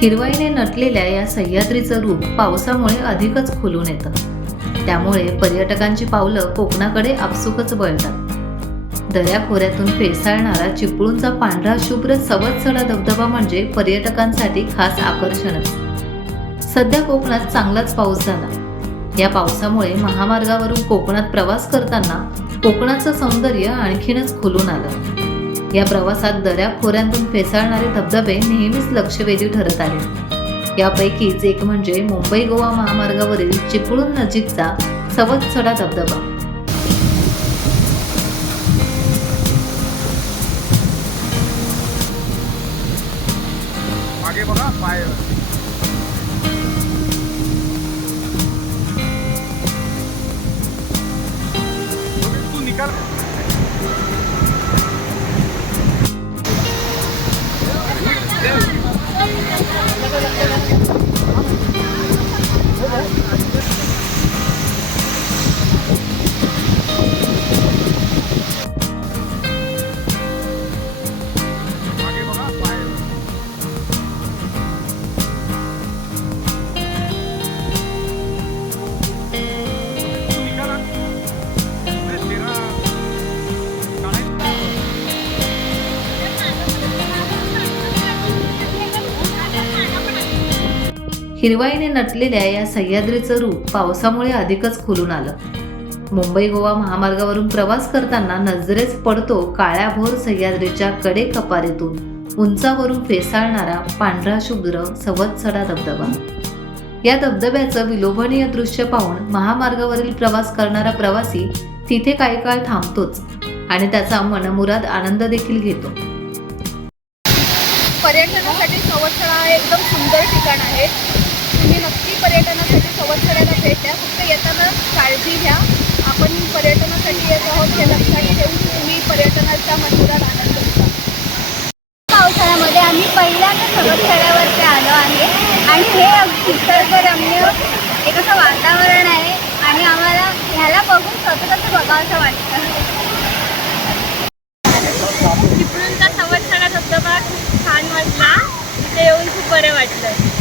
हिरवाईने नटलेल्या या सह्याद्रीचं रूप पावसामुळे अधिकच खुलून येतं. त्यामुळे पर्यटकांची पावलं कोकणाकडे आपसुकच वळतात. दऱ्याखोऱ्यातून फेसाळणारा चिपळूणचा पांढरा शुभ्र सवत्सडा धबधबा म्हणजे पर्यटकांसाठी खास आकर्षणच. सध्या कोकणात चांगलाच पाऊस झाला. या पावसामुळे महामार्गावरून कोकणात प्रवास करताना कोकणाचं सौंदर्य आणखीनच खुलून आलं. या प्रवासात दऱ्याखोऱ्यांतून फेसाळणारे धबधबे नेहमीच लक्षवेधी ठरत आले. यापैकीच एक म्हणजे मुंबई गोवा महामार्गावरील चिपळूण नजीकचा सवत्सडा धबधबा. मागे बघा पाय तू निकाल. मागे बघा पाय तू निकाल. तेरा हिरवाईने नटलेल्या या सह्याद्रीचं रूप पावसामुळे अधिकच खुलून आलं. मुंबई गोवा महामार्गावरून प्रवास करताना नजरेस पडतो काळ्याभोर सह्याद्रीच्या कडेकपारीतून उंचावरून फेसाळणारा पांढरा शुभ्र सवत्सडा धबधबा. या धबधब्याचं विलोभनीय दृश्य पाहून महामार्गावरील प्रवास करणारा प्रवासी तिथे काही काळ थांबतोच आणि त्याचा मनमुराद आनंद देखील घेतो. पर्यटनासाठी सवत्सडा हे एकदम सुंदर ठिकाण आहे. तुम्ही नक्की पर्यटनासाठी सवत्सड्याला भेट द्या. फक्त येताना काळजी घ्या. आपण पर्यटनासाठी येत आहोत हे लक्षात ठेवून तुम्ही पर्यटनाचा मनमुराद आनंद घ्या. पावसाळ्यामध्ये आम्ही पहिल्यांदा सवत्सड्यावरती आलो आहे आणि हे निसर्गरम्य एक असं वातावरण आहे आणि आम्हाला ह्याला बघून स्वतःचं बघावंसं वाटतं. चिपळूणचा सवत्सडा धबधबा खूप छान वाटला. इथे येऊन खूप बरं वाटलं.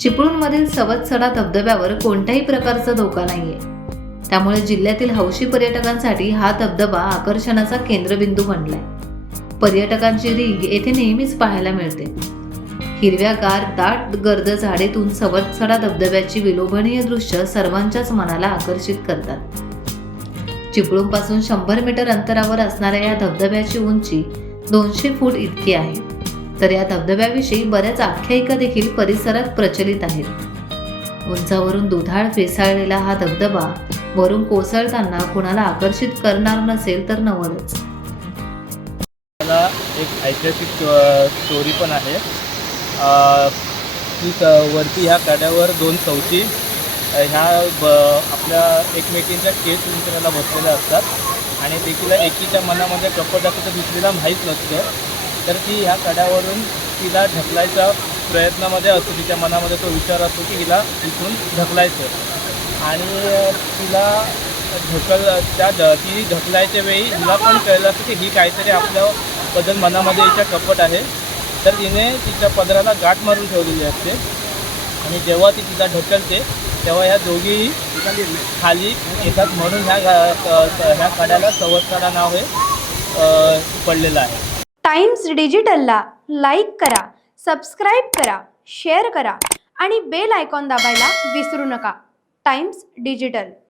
चिपळूणमधील सवत्सडा धबधब्यावर कोणत्याही प्रकारचा धोका नाहीये. त्यामुळे जिल्ह्यातील हौशी पर्यटकांसाठी हा धबधबा आकर्षणाचा केंद्रबिंदू बनलाय. पर्यटकांची रीघ येथे नेहमीच पाहायला मिळते. हिरव्यागार दाट गर्द झाडेतून सवत्सडा धबधब्याची विलोभनीय दृश्य सर्वांच्याच मनाला आकर्षित करतात. चिपळूणपासून 100 मीटर अंतरावर असणाऱ्या या धबधब्याची उंची 200 फूट इतकी आहे. तर या धबधब्याविषयी बऱ्याच आख्यायिका देखील परिसरात प्रचलित आहेत. उंचावरून दुधाळ फेसाळलेला हा धबधबा वरून कोसळताना कुणाला आकर्षित करणार नसेल तर नवलच. मला एक ऐतिहासिक स्टोरी पण आहे. की वरती ह्या कड्यावर 2 चौथी ह्या आपल्या एकमेकींच्या केस उंचण्याला बसलेल्या असतात आणि तिला एकीच्या मनामध्ये कपट असतं तर दुसरीला माहीत नसतं. तर ती ह्या कड्यावरून तिला ढकलायच्या प्रयत्नामध्ये असतो. तिच्या मनामध्ये तो विचार असतो की हिला इथून ढकलायचं आणि तिला ती ढकलायच्या वेळी हिला पण कळलं असतं की ही काहीतरी आपल्याबद्दल मनामध्ये हिच्या कपट आहे. तर तिने तिच्या पदराला गाठ मारून ठेवलेली असते आणि जेव्हा ती तिला ढकलते तेव्हा ह्या दोघीही खाली येतात. म्हणून ह्या कड्याला सवत्सडा नाव हे पडलेलं आहे. टाइम्स डिजिटलला लाईक करा, सबस्क्राईब करा, शेअर करा आणि बेल आयकॉन दाबायला विसरू नका. Times digital.